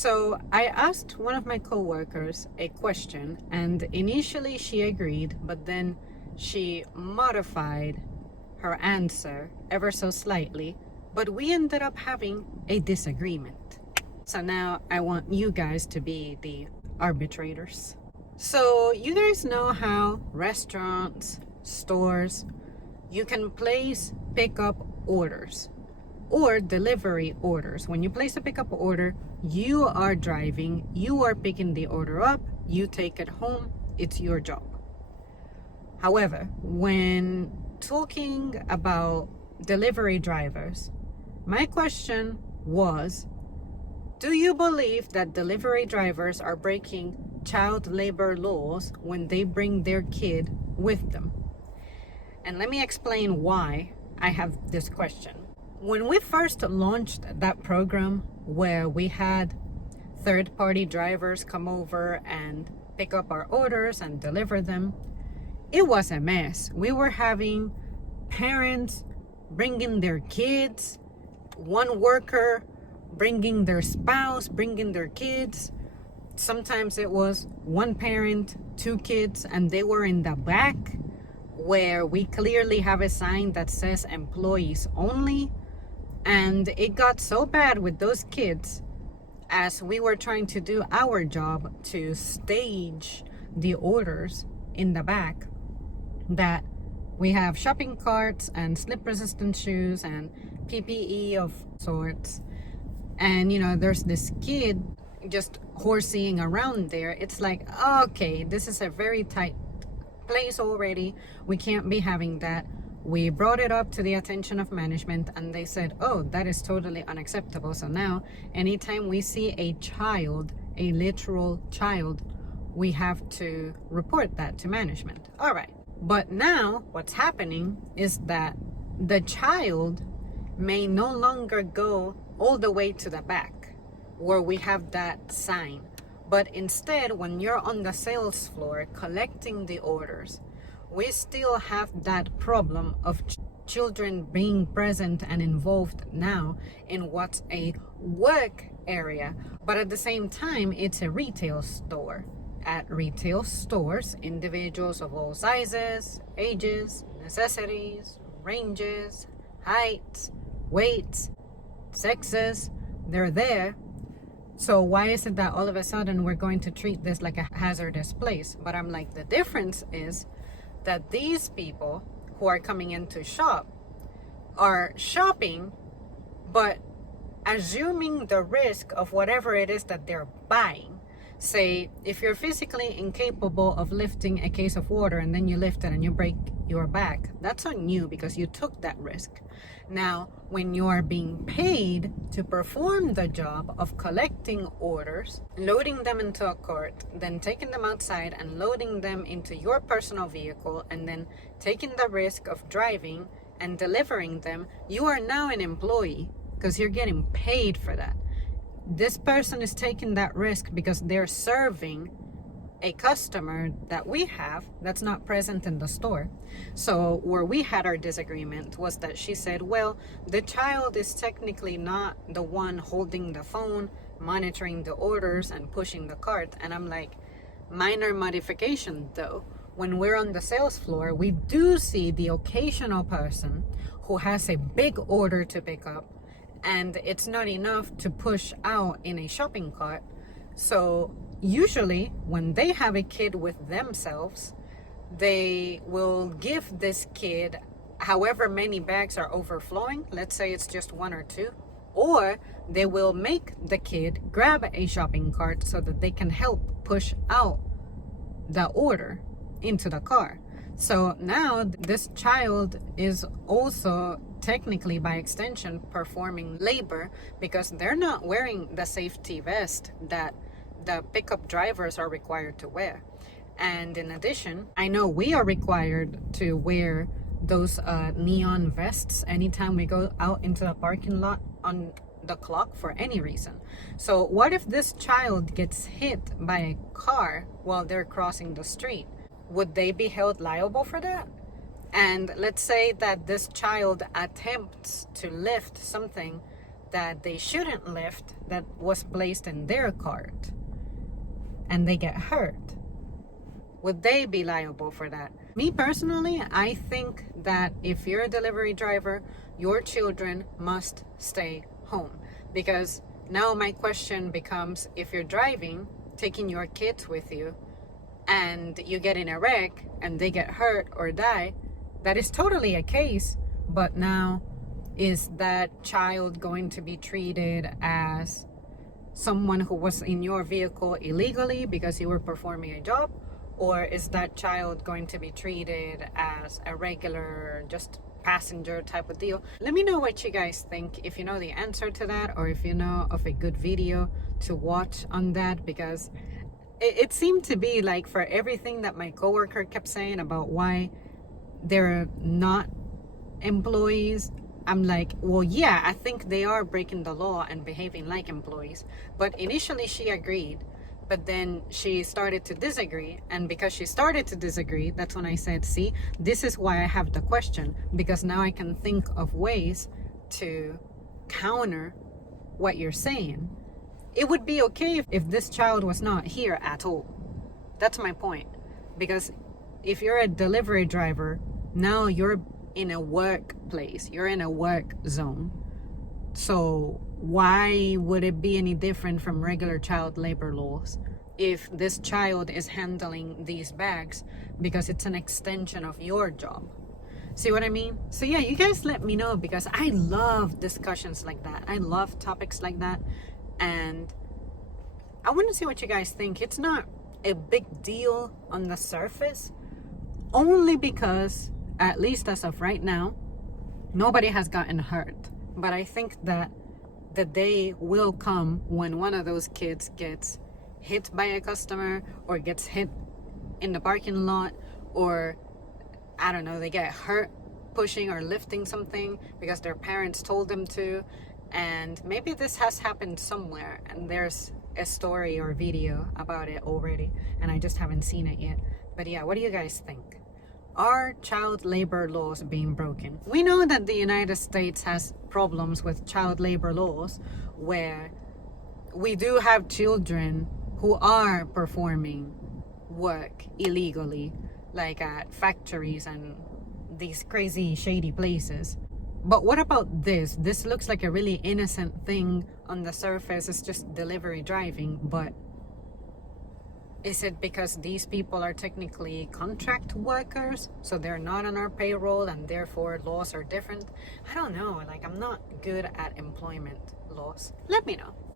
So I asked one of my coworkers a question, and initially she agreed, but then she modified her answer ever so slightly, but we ended up having a disagreement. So now I want you guys to be the arbitrators. So you guys know how restaurants, stores, you can place pickup orders or delivery orders. When you place a pickup order, you are driving, you are picking the order up, you take it home, it's your job. However, when talking about delivery drivers, my question was, do you believe that delivery drivers are breaking child labor laws when they bring their kid with them? And let me explain why I have this question. When we first launched that program where we had third-party drivers come over and pick up our orders and deliver them, it was a mess. We were having parents bringing their kids, one worker bringing their spouse, bringing their kids. Sometimes it was one parent, two kids, and they were in the back where we clearly have a sign that says employees only. And it got so bad with those kids as we were trying to do our job to stage the orders in the back that we have shopping carts and slip resistant shoes and PPE of sorts. And there's this kid just horseying around there. It's like, okay, this is a very tight place already. We can't be having that. We brought it up to the attention of management and they said, oh, that is totally unacceptable. So now anytime we see a child, a literal child, we have to report that to management. All right. But now what's happening is that the child may no longer go all the way to the back where we have that sign. But instead, when you're on the sales floor collecting the orders, we still have that problem of children being present and involved now in what's a work area. But at the same time, it's a retail store. At retail stores, individuals of all sizes, ages, necessities, ranges, heights, weights, sexes, they're there. So why is it that all of a sudden we're going to treat this like a hazardous place? But I'm like, the difference is that these people who are coming in to shop are shopping, but assuming the risk of whatever it is that they're buying. Say, if you're physically incapable of lifting a case of water and then you lift it and you break your back, that's on you because you took that risk. Now, when you are being paid to perform the job of collecting orders, loading them into a cart, then taking them outside and loading them into your personal vehicle, and then taking the risk of driving and delivering them, you are now an employee because you're getting paid for that. This person is taking that risk because they're serving a customer that we have that's not present in the store. So where we had our disagreement was that she said, well, the child is technically not the one holding the phone, monitoring the orders and pushing the cart. And I'm like, minor modification though. When we're on the sales floor, we do see the occasional person who has a big order to pick up and it's not enough to push out in a shopping cart. So usually when they have a kid with themselves, they will give this kid however many bags are overflowing. Let's say it's just one or two, or they will make the kid grab a shopping cart so that they can help push out the order into the car. So now this child is also technically by extension performing labor because they're not wearing the safety vest that the pickup drivers are required to wear. And in addition, I know we are required to wear those neon vests anytime we go out into the parking lot on the clock for any reason. So what if this child gets hit by a car while they're crossing the street? Would they be held liable for that? And let's say that this child attempts to lift something that they shouldn't lift that was placed in their cart and they get hurt, would they be liable for that? Me personally, I think that if you're a delivery driver, your children must stay home. Because now my question becomes, if you're driving, taking your kids with you, and you get in a wreck and they get hurt or die, that is totally a case. But now, is that child going to be treated as someone who was in your vehicle illegally because you were performing a job? Or is that child going to be treated as a regular, just passenger type of deal? Let me know what you guys think, if you know the answer to that, or if you know of a good video to watch on that, because it seemed to be like, for everything that my coworker kept saying about why they're not employees, I'm like, well, yeah, I think they are breaking the law and behaving like employees. But initially she agreed, but then she started to disagree. And because she started to disagree, that's when I said, see, this is why I have the question, because now I can think of ways to counter what you're saying. It would be okay if this child was not here at all. That's my point. Because if you're a delivery driver, now you're in a workplace, you're in a work zone. So why would it be any different from regular child labor laws if this child is handling these bags because it's an extension of your job? See what I mean? So yeah, you guys let me know, because I love discussions like that. I love topics like that. And I want to see what you guys think. It's not a big deal on the surface, only because, at least as of right now, nobody has gotten hurt. But I think that the day will come when one of those kids gets hit by a customer, or gets hit in the parking lot, or I don't know, they get hurt pushing or lifting something because their parents told them to. And maybe this has happened somewhere and there's a story or video about it already, and I just haven't seen it yet. But yeah, what do you guys think? Are child labor laws being broken? We know that the United States has problems with child labor laws, where we do have children who are performing work illegally, like at factories and these crazy shady places. But what about this? This looks like a really innocent thing on the surface. It's just delivery driving, but is it because these people are technically contract workers, so they're not on our payroll and therefore laws are different? I don't know. Like, I'm not good at employment laws. Let me know.